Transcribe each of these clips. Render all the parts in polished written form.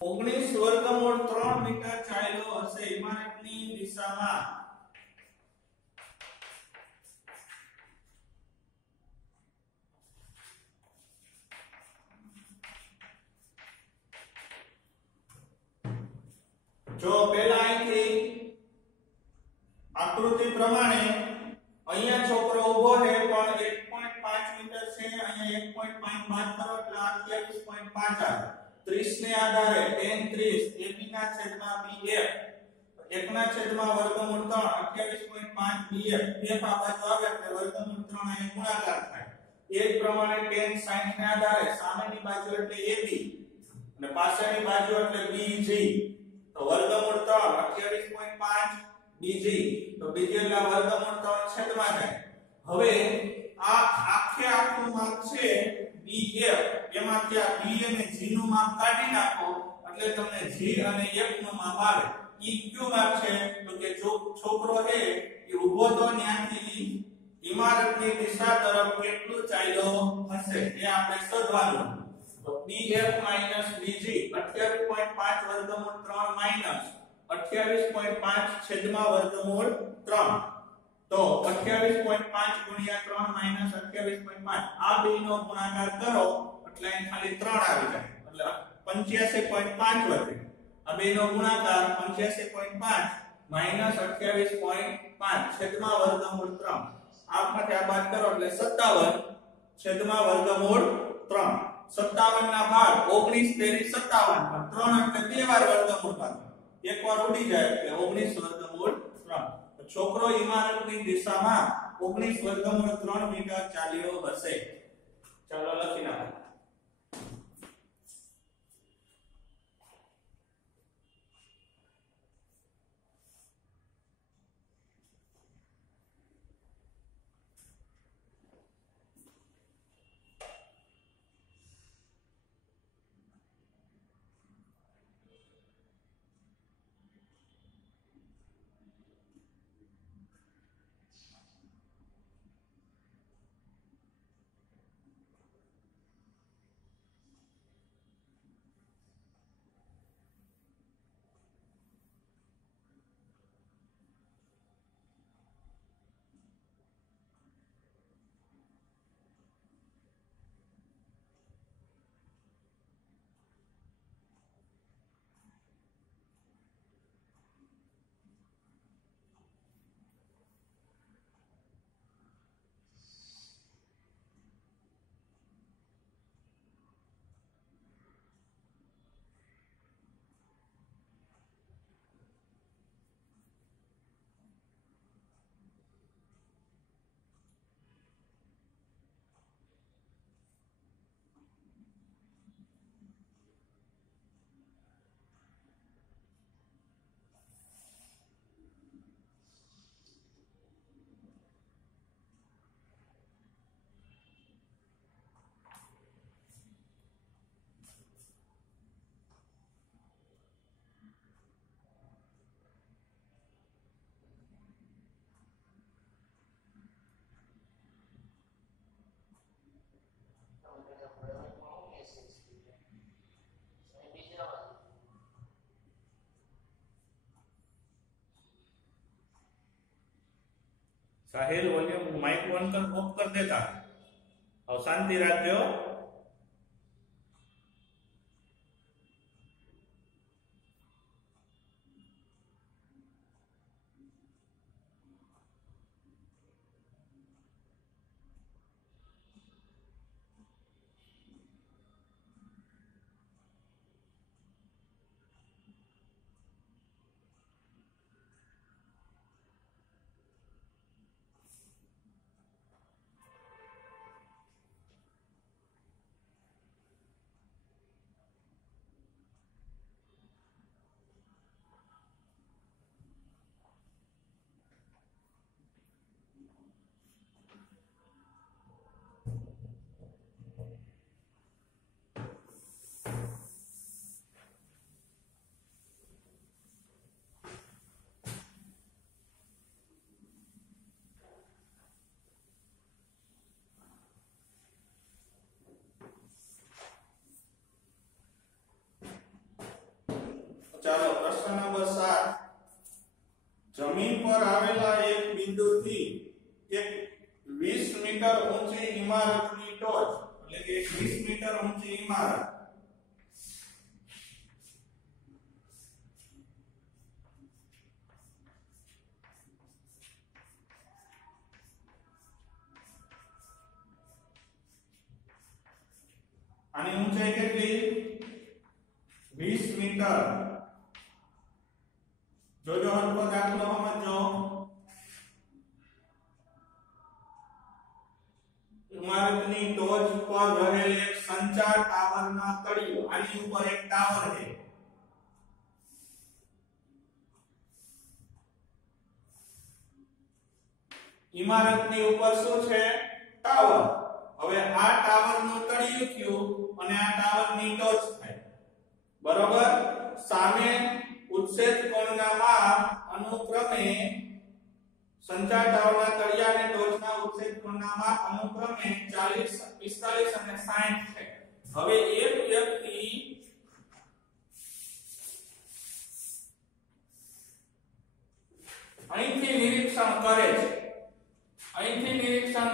19 વર્ગમૂળ 3 મીટર ચાલ્યો હશે ઇમારતની દિશામાં। જો પહેલા અહીંથી આકૃતિ પ્રમાણે અહીંયા છોકરો ઊભો છે પણ 1.5 મીટર છે, અહીંયા 1.5 બાદ કરો એટલે 28.5 આવે। 30 ને આધારે tan 30 ab ના છેદમાં bf 1 ના છેદમાં વર્ગમૂળ 3 28.5 bf f આ બાજુ આવે એટલે વર્ગમૂળ 3 અહીં ગુણાકાર થાય। એ જ પ્રમાણે tan sin ને આધારે સામેની બાજુ એટલે ab અને પાછળની બાજુ એટલે bg તો વર્ગમૂળ 3 28.5 bg તો bg એટલે વર્ગમૂળ 3 છેદમાં જાય। હવે આ આખું માપ છે bf એમાંથી આ b અને g નું માપ કાઢી નાખો એટલે તમને g અને f નું માપ આવે। ઈ કયું માપ છે તો કે જો છોકરો છે એ ઊભો તો ત્યાંથી ઇમારતની દિશા તરફ કેટલું ચાલ્યો હશે એ આપણે શોધવાનું। તો bf bg 28.5 વર્ગમૂળ 3 માઈનસ 28.5 છેદમાં વર્ગમૂળ 3 તો 28.5 ગુણ્યા 3 માઈનસ 28.5 આ બેનો ગુણાકાર કરો એટલે અહીં ખાલી 3 આવી જાય એટલે 85.5 વધે। આ બેનો ગુણાકાર 85.5 માઈનસ 28.5 છેદમાં વર્ગમૂળ 3 આમાંથી આ બાદ કરો એટલે 57 છેદમાં વર્ગમૂળ 3 57 ના ભાગ 19 તેરી 57 3 એટલે બે વાર વર્ગમૂળ ભાગ એકવાર ઉડી જાય એટલે 19 વર્ગમૂળ 3 તો છોકરો ઇમારતની દિશામાં 19 વર્ગમૂળ 3 મીટર ચાલ્યો હશે। ચાલો લખી નાખો। साहिल वॉल्यूम माइक ऑन कर ऑफ कर देता और शांति रखो। ચાલો પ્રશ્ન નંબર 7 જમીન પર આવેલા એક બિંદુથી એક 20 મીટર ઊંચી ઇમારતની ટોચ એટલે કે 20 મીટર ઊંચી ઇમારત આની ઊંચાઈ કેટલી 20 મીટર જોજો હરકો દાખલો સમજો ઇમારતની ટોચ પર રહેલ એક સંચાર ટાવરના તળિયો આની ઉપર એક ટાવર છે ઇમારતની ઉપર શું છે ટાવર હવે આ ટાવરનું તળિયું થયું અને આ ટાવરની ટોચ થાય બરોબર સામે ઉચ્છેદ કોણના માપ અનુક્રમે સંચાર ટાવરના તળિયા અને ટોચના ઉચ્છેદ કોણના માપ અનુક્રમે 40 45 અને 60 છે હવે એક વ્યક્તિ અહીંથી નિરીક્ષણ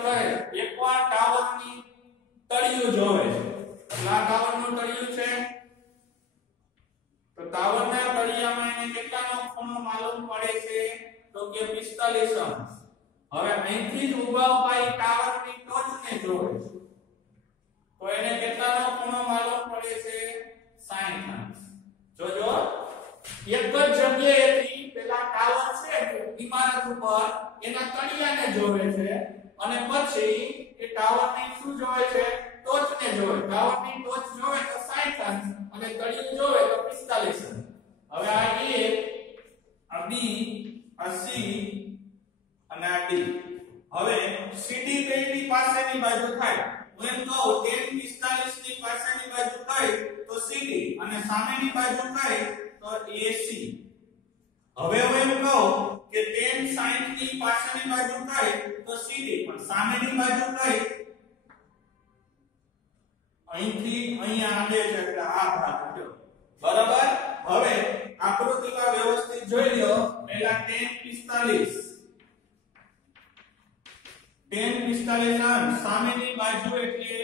કરે એકવાર ટાવરની તળિયું જોવે છે આ ટાવરનું તળિયું છે તો ટાવરના તળિયામાં એને કેટલાનો ખૂણો માલુમ પડે છે તો કે 45 અંશ હવે અહીંથી જ ઊભા ઊભા ટાવરની ટોચને જોવે તો એને કેટલાનો ખૂણો માલુમ પડે છે 60 અંશ જોજો એક જ જગ્યાએથી પેલા ટાવર છે ઇમારત ઉપર એના તળિયાને જોવે છે અને પછી એ ટાવરની શું જોવે છે ટોચને જોવે ટાવરની ટોચ જોવે તો 60 અંશ અને તળિયું જોવે તો 45 અંશ હવે આ A આ B આ C અને આ D હવે CD કઈની પાસેની બાજુ થાય હું એમ કહું 10 45 ની પાસેની બાજુ કઈ તો CD અને સામેની બાજુ કઈ તો AC હવે હું એમ કહું કે 10 60 ની પાછળની બાજુ કઈ તો CD પણ સામેની બાજુ કઈ અહીંથી અહીંયા આવે છે એટલે આ ભાગ થયો બરાબર હવે આકૃતિમાં વ્યવસ્થિત જોઈ લ્યો પહેલા 10 45 અંશ સામેની બાજુ એટલે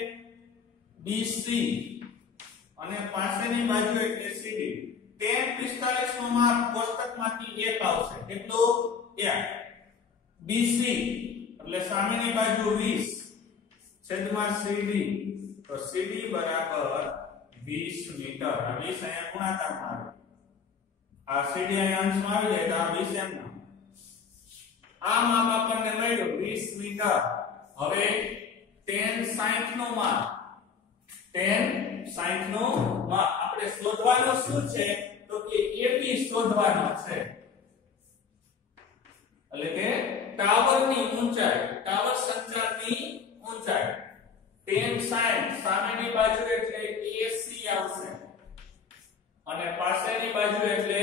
BC અને પાછળની બાજુ એટલે CD 10 45 નું માપ કોષ્ટકમાંથી 1 આવશે કેટલું 1 BC એટલે સામેની બાજુ 20 છેદમાં CD તો CD બરાબર 20 મીટર આ 20 અહીંયા ગુણાકારમાં આવે આ CD અહીંયા અંશમાં આવી જાય તો આ 20 એમ આ માપ આપણને મળ્યું 20 મીટર હવે 10 60 નું માપ 10 60 નું માપ આપણે શોધવાનું શું છે તો કે AB શોધવાનો છે એટલે કે ટાવરની ઊંચાઈ ટાવર સંચારની ઊંચાઈ 10 60 સામેની બાજુ એટલે AC આવશે અને પાછળની બાજુ એટલે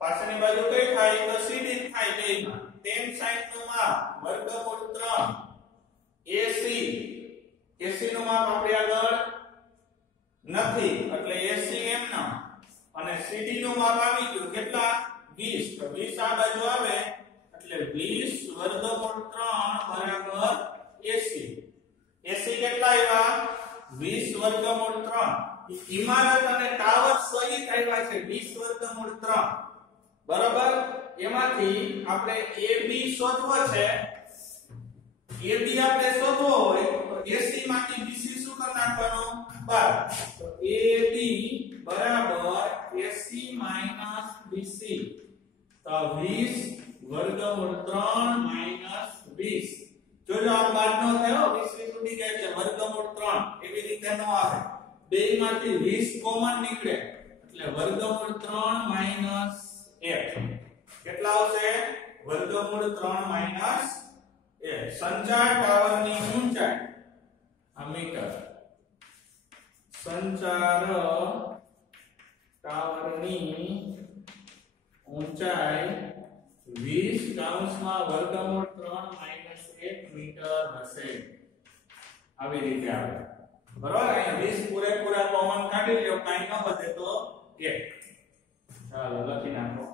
પાછળની બાજુ કઈ થાય તો CD થાય બેમાં 10 60 નું માપ વર્ગમૂળ 3 AC AC નું માપ આપણે આગળ નથી એટલે AC એમ ના અને CD નું માપ આવી ગયું કેટલા 20 તો 20 આ બાજુ આવે એટલે 20 વર્ગમૂળ 3 બરાબર AC AC કેટલા આવ્યા 20 વર્ગમૂળ 3 ઇમારત અને ટાવર સહિત આવ્યા છે 20 વર્ગમૂળ 3 બરાબર એમાંથી આપણે AB શોધવો છે AB આપણે શોધવો હોય તો AC માંથી BC શું કરી નાખવાનું બાદ તો AB બરાબર AC BC તો 20 વર્ગમૂળ 3 20 જોજો આ બાદનો થયો 20 ઉડી ગયા છે વર્ગમૂળ 3 એવી રીતે ન આવે બેયમાંથી 20 કોમન નીકળે એટલે વર્ગમૂળ 3 1 કેટલા આવશે વર્ગમૂળ 3 1 સંચાર ટાવરની ઊંચાઈ આ મીટર સંચાર ટાવરની ઊંચાઈ 20 કૌંસમાં વર્ગમૂળ 3 1 મીટર હશે આવી રીતે આવે बराबर અહીંયા 20 પૂરેપૂરા કોમન કાઢી લ્યો કાઈ ન વધે તો 1 ચાલો લખી નાખો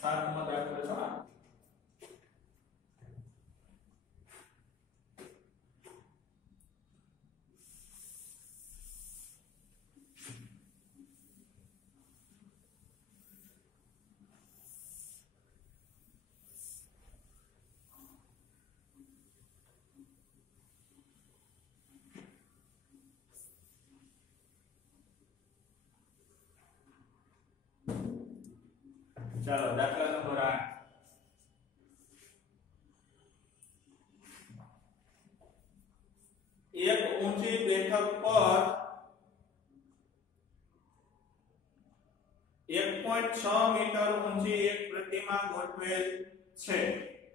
સાતમો દાખલો છે ચાલો દાખલા નંબર 8 એક ઊંચી બેઠક પર 1.6 મીટર ઊંચી એક પ્રતિમા ગોઠવેલ છે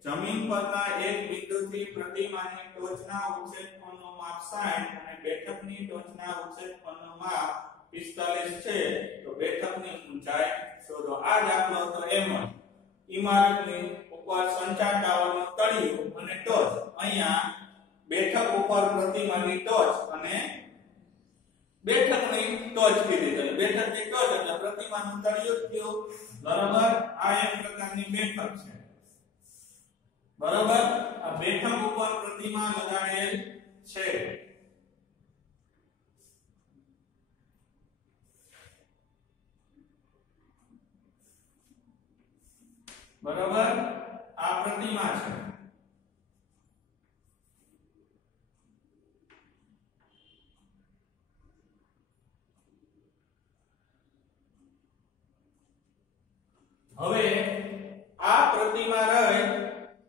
જમીન પરના એક બિંદુથી પ્રતિમાની ટોચના ઉચ્ચેજકોણનું માપ 60 અને બેઠકની ટોચના ઉચ્ચેજકોણનું માપ 45 છે તો બેઠકની ઊંચાઈ શોધો આ દાખલો તો એમ જ ઇમારતની ઉપર સંચારતાઓનું તળિયું અને ટોચ અહીંયા બેઠક ઉપર પ્રતિમાની ટોચ અને બેઠકની ટોચ કીધી છે બેઠકની ટોચ એટલે પ્રતિમાનું તળિયું થયું બરાબર આ એક પ્રકારની બેઠક છે બરાબર આ બેઠક ઉપર પ્રતિમા લગાડેલ છે બરાબર આ પ્રતિમા છે હવે આ પ્રતિમા રહે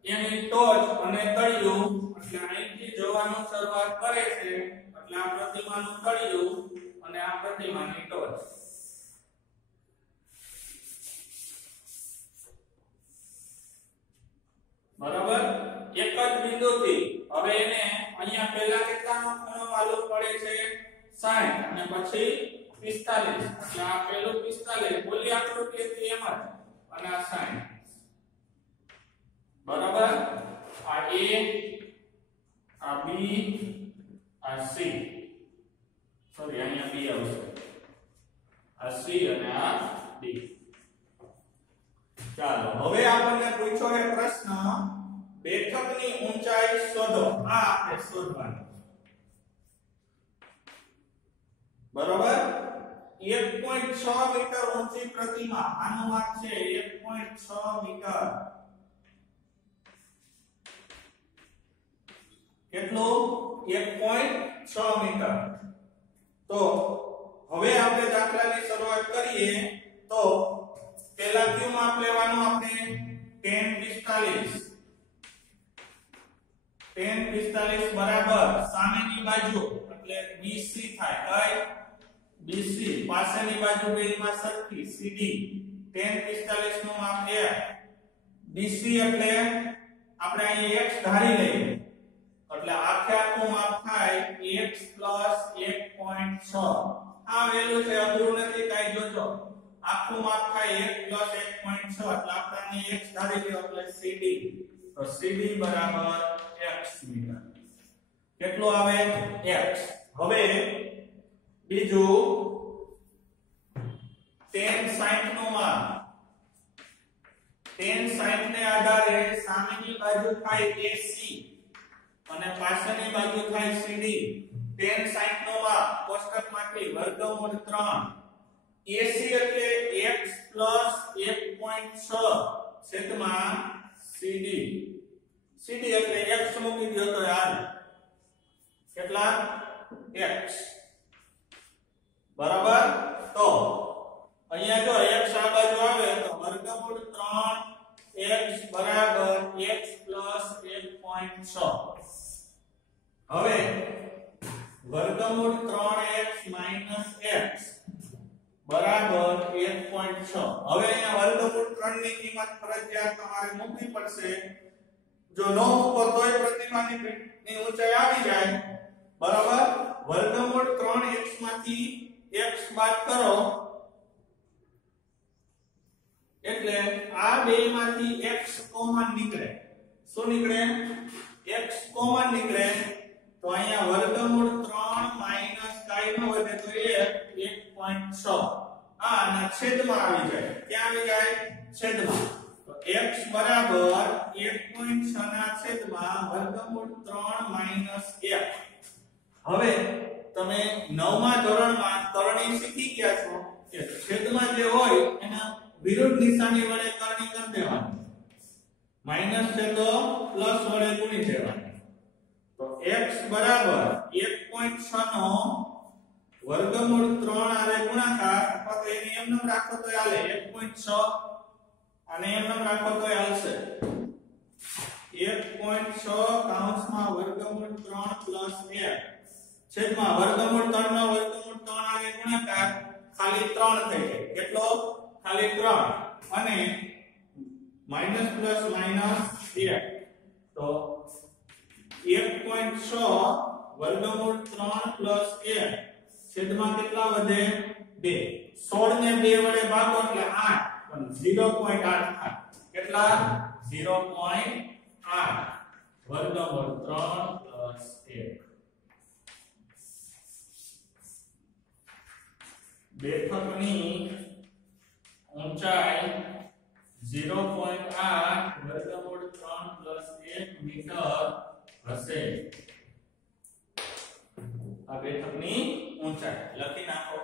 એની ટોચ અને તળિયું એટલે અહીંથી જોવાનું શરૂઆત કરે છે એટલે આ પ્રતિમાનું તળિયું અને આ પ્રતિમાની ટોચ બરાબર એક જ બિંદુથી હવે એને અહીંયા પહેલા કેટલાનો ખૂણો માલુમ પડે છે 60 અને પછી 45 એટલે આ પહેલું 45 બોલી આકૃતિ હતી એમ જ અને આ 60 બરાબર આ A આ B આ C સોરી અહીંયા B આવશે આ C અને આ D ચાલો હવે આપણને પૂછ્યો છે પ્રશ્ન બેઠકની ઊંચાઈ શોધો આ આપણે શોધવાનું બરાબર 1.6 મીટર ઊંચી પ્રતિમા, આનું માપ છે 1.6 મીટર. કેટલું? 1.6 મીટર. તો હવે આપણે દાખલાની શરૂઆત કરીએ. તો પહેલા કયું માપ લેવાનું આપણે? 1045 બરાબર સામેની બાજુ એટલે BC થાય. કઈ? BC. પાછળની બાજુ બેયમાં સરખી CD. 1045 નું માપ છે. BC એટલે આપણે અહીં x ધારી લઈએ એટલે આખે આખું માપ થાય x + 1.6. આ વેલ્યુ છે, અઘરું નથી કાઈ. જોજો આખું માપ થાય 1 + 1.6 એટલે આપણે અહીં x ધારી લ્યો એટલે CD. તો CD બરાબર x મીટર. કેટલું આવે? x. હવે બીજું 1060 નું માપ. 1060 ને આધારે સામેની બાજુ થાય AC અને પાછળની બાજુ થાય CD. 1060 નું માપ કોષ્ટકમાંથી વર્ગમૂળ 3. AC એટલે x + 1.6 છેદમાં CD. CD એટલે x મૂકી દો તો યાર કેટલા? x. બરાબર. તો અહીંયા જો x આ બાજુ આવે તો વર્ગમૂળ 3x બરાબર x + 1.6. હવે વર્ગમૂળ 3x - x બરાબર 1.6. હવે અહીંયા વર્ગમૂળ 3 ની કિંમત ફરજિયાત તમારે મૂકવી પડશે. જો ન મૂકો તોય પ્રતિમાની ઊંચાઈ આવી જાય. બરાબર. વર્ગમૂળ 3x માંથી x બાદ કરો એટલે આ બેયમાંથી x કોમન નીકળે. શું નીકળે? x કોમન નીકળે. તો અહીંયા વર્ગમૂળ 3 માઈનસ કાઈ ન વધે તો 1.6 આના છેદમાં આવી જાય. ક્યાં આવી જાય? છેદમાં. તો x બરાબર 1.6 ના છેદમાં વર્ગમૂળ 3 - 1. હવે તમે 9મા ધોરણમાં કરણી શીખી ગયા છો કે છેદમાં જે હોય એના વિરુદ્ધ નિશાની વડે કરણી કરી દેવાની. માઈનસ છે તો પ્લસ વડે ગુણી દેવાની. તો x બરાબર 1.6 નો વર્ગમૂળ 3 આરે ગુણાકાર અથવા તો એને એમ નામ રાખો તો ચાલે. 1.6 અને એમ નામ રાખો તો ચાલશે. 1.6 કૌંસમાં વર્ગમૂળ 3 + 1 છેદમાં વર્ગમૂળ 3 નો વર્ગમૂળ 3 આરે ગુણાકાર ખાલી 3 થઈ જાય. કેટલો? ખાલી 3 અને માઈનસ પ્લસ માઈનસ 1. તો 1.6 વર્ગમૂળ 3 + 1 છેદમાં કેટલા વધે? 2. 16 ને 2 વડે ભાગો એટલે 8 પણ 0.8 થાય. કેટલા? 0.8 વર્ગમૂળ 3 + 1. બેઠકની ઊંચાઈ 0.8 વર્ગમૂળ 3 + 1 મીટર હશે. આ બેઠકની ઊંચાઈ લખી નાખો.